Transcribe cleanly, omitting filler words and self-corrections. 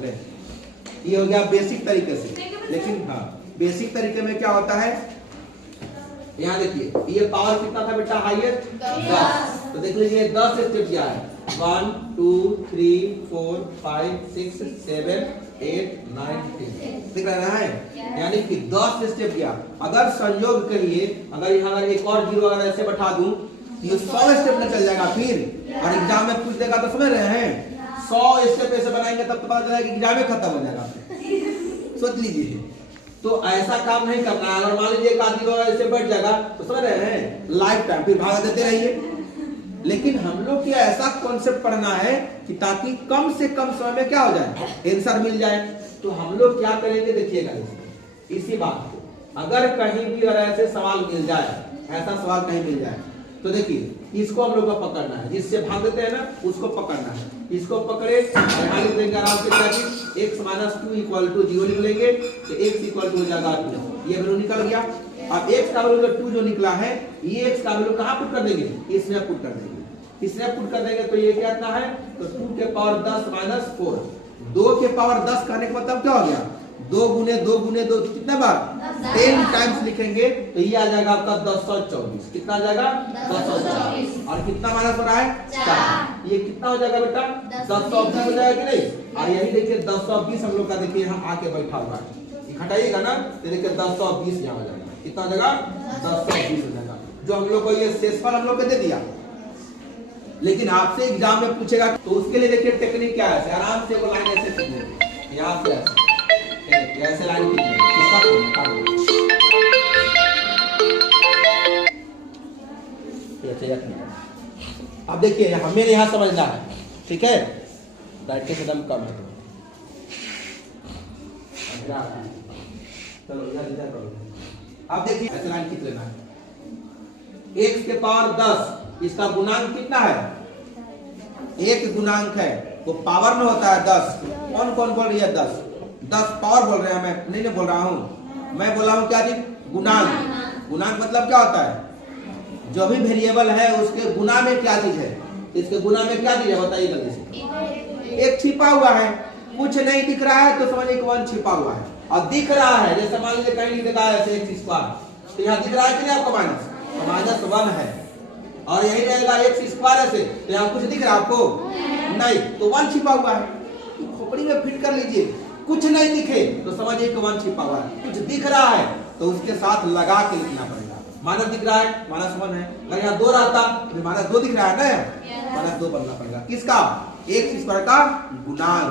सवाल है। ये हो गया बेसिक तरीके से। लेकिन हाँ, बेसिक तरीके में क्या होता है, यहाँ देखिए ये पावर कितना था बेटा, हाईएस्ट 10। तो देख लीजिए 10 स्टेप क्या है, 1 2 3 4 5 6 7 8 9 10 दिख रहा है, यानी कि 10 स्टेप गया। अगर संयोग करिए, अगर यहाँ अगर एक और जीरो अगर ऐसे बैठा दूं, ये 100 स्टेप में चल जाएगा फिर, और एग्जाम में पूछ देगा तो समझ रहे हैं, 100 स्टेप ऐसे बनाएंगे तब तो पता चलेगा कि एग्जाम में खत्म हो जाएगा। सोच लीजिए, तो ऐसा काम नहीं करना है। अगर मान लीजिए एक आदमी ऐसे बैठ जाएगा तो समझ रहे हैं, लाइफ टाइम फिर भागा देते रहिए। लेकिन हम लोग को ऐसा कॉन्सेप्ट पढ़ना है कि ताकि कम से कम समय में क्या हो जाए, आंसर मिल जाए। तो हम लोग क्या करेंगे देखिएगा, इसी बात को अगर कहीं भी अगर ऐसे सवाल मिल जाए, ऐसा सवाल कहीं मिल जाए, तो देखिए इसको हम लोग को पकड़ना है, जिससे भाग देते हैं ना उसको पकड़ना है। इसको पकड़े और लिख देंगे आराम से, क्या चीज, x - 2 = 0 लिख लेंगे, तो x = हो जाएगा 2, ये वैल्यू निकल गया। अब x का वैल्यू 2 जो निकला है, ये x का वैल्यू कहां पुट कर देंगे, इसमें पुट कर देंगे। इसमें पुट कर देंगे तो ये कितना है, तो 2 के पावर 10 - 4, 2 के पावर 10 करने का मतलब क्या हो गया, 2 गुने 2 गुने 2 कितना बार, 10 टाइम्स लिखेंगे तो ये आ जाएगा आपका 1024। कितना आ जाएगा, 1024, और कितना माइनस हो रहा है, 4। ये कितना हो जाएगा बेटा, 1020 हो जाएगा कि नहीं। और यही देखिए 1020 हम लोग का देखिए यहाँ आके बैठा हुआ है, घटाइएगा ना तो देखिए 1020 यहाँ हो जाएगा। कितना हो जाएगा, 1020 हो जाएगा, जो हम लोग को ये शेषफल हम लोग को दे दिया। लेकिन आपसे एग्जाम में पूछेगा तो उसके लिए देखिए टेक्निक क्या है, आराम से वो लाइन ऐसे खींचेंगे, यहाँ से ऐसे लाइन अब देखिए हमें यहाँ समझना है, ठीक है, लाइट एकदम कम है। चलो अब देखिए ऐसे लाइन खींच लेना है, x के पावर 10, इसका गुणांक कितना है, एक गुणांक है, वो पावर में होता है 10। कौन कौन बोल रही है 10 पावर बोल रहे हैं, मैं नहीं बोल रहा हूँ, मैं बोला हूँ क्या चीज, गुणांक। गुणांक मतलब क्या होता है, जो भी वेरिएबल है उसके गुना में क्या चीज है, इसके गुना में क्या चीज है बताइए जल्दी से। एक छिपा हुआ है, कुछ नहीं दिख रहा है तो समझिए 1 छिपा हुआ है, और दिख रहा है जैसे मान लीजिए कहीं लिख देता है x², तो यहाँ दिख रहा है कि नहीं आपको माइनस, तो -1 है, और यही रहेगा x² से, तो यहाँ कुछ दिख रहा है आपको नहीं, तो 1 छिपा हुआ है। खोपड़ी में फिट कर लीजिए, कुछ नहीं दिखे तो समझिए कि 1 छिपा हुआ है, कुछ दिख रहा है तो उसके साथ लगा के लिखना पड़ेगा। माइनस दिख रहा है, -1 है, अगर यहाँ 2 रहता तो -2 दिख रहा है ना, -2 बनना पड़ेगा। किसका, x² का गुणांक।